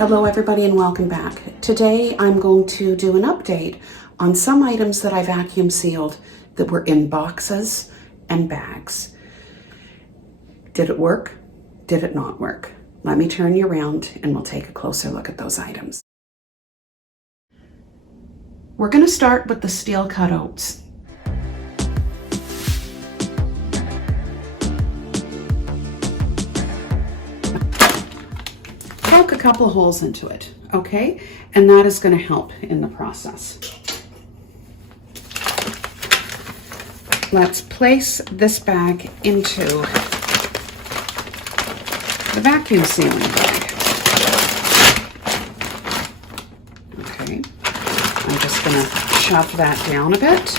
Hello everybody and welcome back. Today I'm going to do an update on some items that I vacuum sealed that were in boxes and bags. Did it work? Did it not work? Let me turn you around and we'll take a closer look at those items. We're going to start with the steel cut oats. Poke a couple of holes into it, okay? And that is going to help in the process. Let's place this bag into the vacuum sealing bag. Okay, I'm just going to shove that down a bit.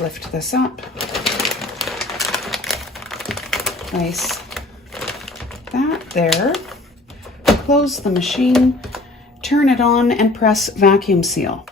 Lift this up. Place that there. Close the machine, turn it on, and press vacuum seal.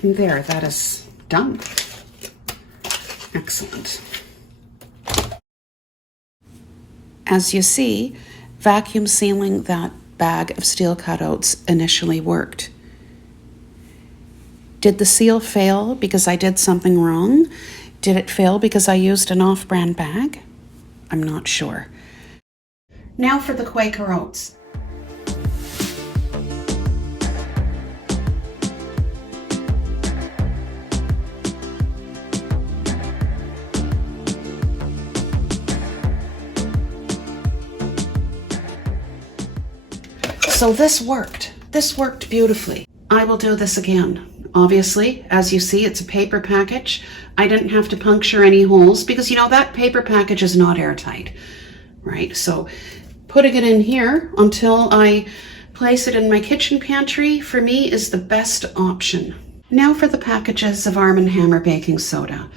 And there, that is done. Excellent. As you see, vacuum sealing that bag of steel cut oats initially worked. Did the seal fail because I did something wrong? Did it fail because I used an off-brand bag? I'm not sure. Now for the Quaker Oats. So this worked. This worked beautifully. I will do this again. Obviously, as you see, it's a paper package. I didn't have to puncture any holes because, you know, that paper package is not airtight, right? So putting it in here until I place it in my kitchen pantry, for me, is the best option. Now for the packages of Arm & Hammer baking soda.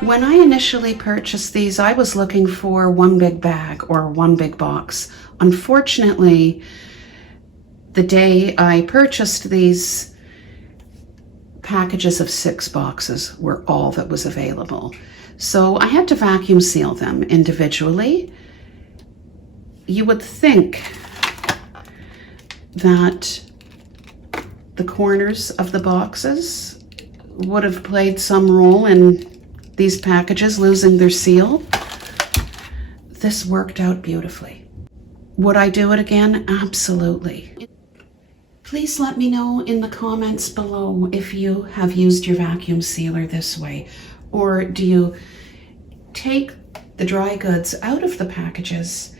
When I initially purchased these, I was looking for one big bag or one big box. Unfortunately, the day I purchased these, packages of 6 boxes were all that was available. So I had to vacuum seal them individually. You would think that the corners of the boxes would have played some role in these packages losing their seal. This worked out beautifully. Would I do it again? Absolutely. Please let me know in the comments below if you have used your vacuum sealer this way, or do you take the dry goods out of the packages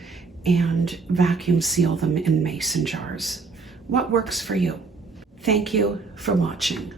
and vacuum seal them in mason jars? What works for you? Thank you for watching.